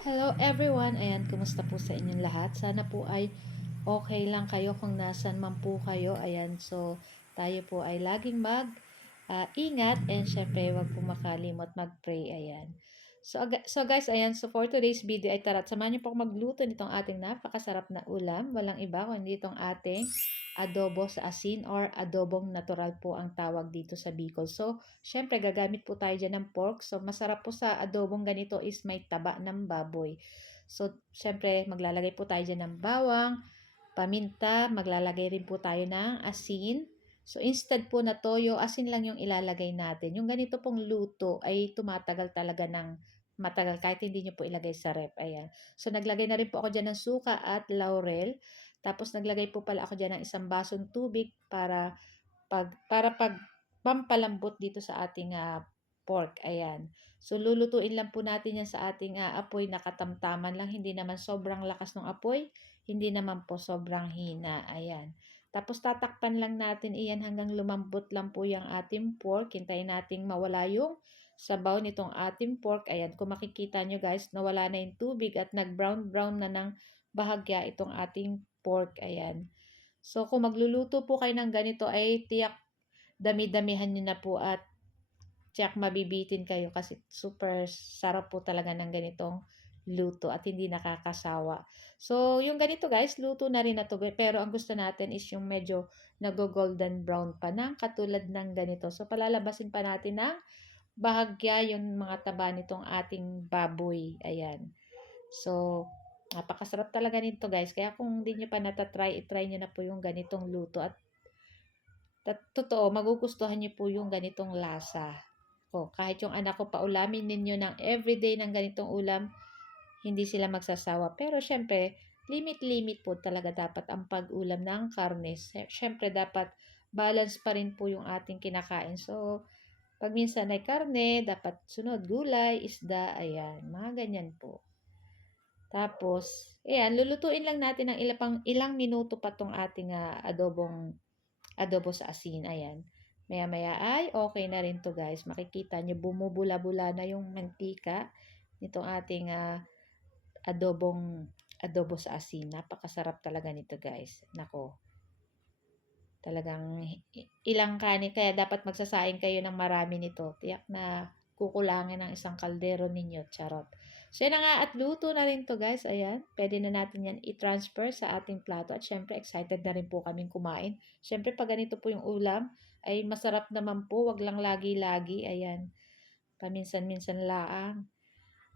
Hello everyone, ayan, kumusta po sa inyong lahat? Sana po ay okay lang kayo kung nasan man po kayo. Ayan, so tayo po ay laging ingat and syempre wag po makalimot mag-pray. Ayan. So guys, ayan, so for today's video ay tara, samahan niyo po ako magluto nitong ating napakasarap na ulam. Walang iba kundi itong ating adobo sa asin or adobong natural po ang tawag dito sa Bicol. So, syempre gagamit po tayo dyan ng pork. So, masarap po sa adobong ganito is may taba ng baboy. So, syempre maglalagay po tayo dyan ng bawang, paminta, maglalagay rin po tayo ng asin. So, instead po na toyo, asin lang yung ilalagay natin. Yung ganito pong luto ay tumatagal talaga ng matagal kahit hindi nyo po ilagay sa ref. Ayan. So, naglagay na rin po ako dyan ng suka at laurel. Tapos, naglagay po pala ako dyan ng isang basong tubig para pag pampalambot dito sa ating pork. Ayan. So, lulutuin lang po natin yan sa ating apoy na katamtaman lang. Hindi naman sobrang lakas ng apoy. Hindi naman po sobrang hina. Ayan. Tapos, tatakpan lang natin iyan hanggang lumambot lang po yung ating pork. Hintayin nating mawala yung sabaw nitong ating pork. Ayan. Kung makikita nyo guys, nawala na yung tubig at nag-brown-brown na ng bahagya itong ating pork. Ayan. So, kung magluluto po kayo ng ganito ay tiyak dami-damihan nyo na po at tiyak mabibitin kayo kasi super sarap po talaga ng ganitong luto at hindi nakakasawa. So, yung ganito guys, luto na rin na to. Pero ang gusto natin is yung medyo nag-golden brown pa ng katulad ng ganito. So, palalabasin pa natin ng bahagya yung mga taba nitong ating baboy. Ayan. So, napakasarap talaga nito guys. Kaya kung hindi nyo pa natatry, itry nyo na po yung ganitong luto. At totoo, magugustuhan nyo po yung ganitong lasa. Kahit yung anak ko paulamin ninyo ng everyday ng ganitong ulam, hindi sila magsasawa. Pero syempre, limit-limit po talaga dapat ang pag-ulam ng karne. Syempre, dapat balance pa rin po yung ating kinakain. So, pag minsan ay karne, dapat sunod gulay, isda, ayan, mga ganyan po. Tapos, ayan, lulutuin lang natin ng ilang minuto pa tong ating adobo sa asin. Ayan. Maya-maya ay okay na rin to guys. Makikita nyo, bumubula-bula na yung mantika nitong ating adobo sa asin. Napakasarap talaga nito guys. Nako. Talagang ilang kanin. Kaya dapat magsasaing kayo ng marami nito. Tiyak na kukulangin ng isang kaldero ninyo. Charot. So, yan na nga at luto na rin to guys. Ayan. Pwede na natin yan i-transfer sa ating plato. At syempre, excited na rin po kaming kumain. Syempre, pag ganito po yung ulam, ay masarap naman po. Wag lang lagi-lagi. Ayan. Paminsan-minsan laang.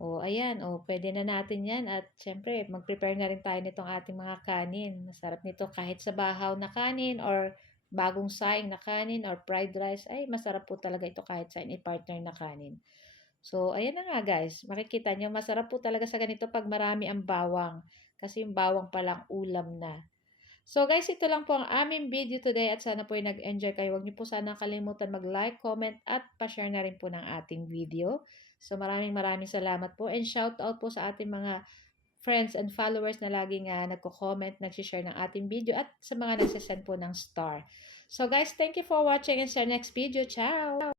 Ayan. Pwede na natin yan. At syempre, mag-prepare na rin tayo nitong ating mga kanin. Masarap nito kahit sa bahaw na kanin or bagong saing na kanin or fried rice. Ay, masarap po talaga ito kahit sa partner na kanin. So, ayan na nga guys. Makikita nyo, masarap po talaga sa ganito pag marami ang bawang. Kasi yung bawang palang ulam na. So guys, ito lang po ang aming video today at sana po ay nag-enjoy kayo. Huwag niyo po sana kalimutan mag-like, comment at pa-share na rin po ng ating video. So maraming salamat po and shout out po sa ating mga friends and followers na laging nagko-comment, nagsishare ng ating video at sa mga nagsisend po ng star. So guys, thank you for watching and sa next video. Ciao!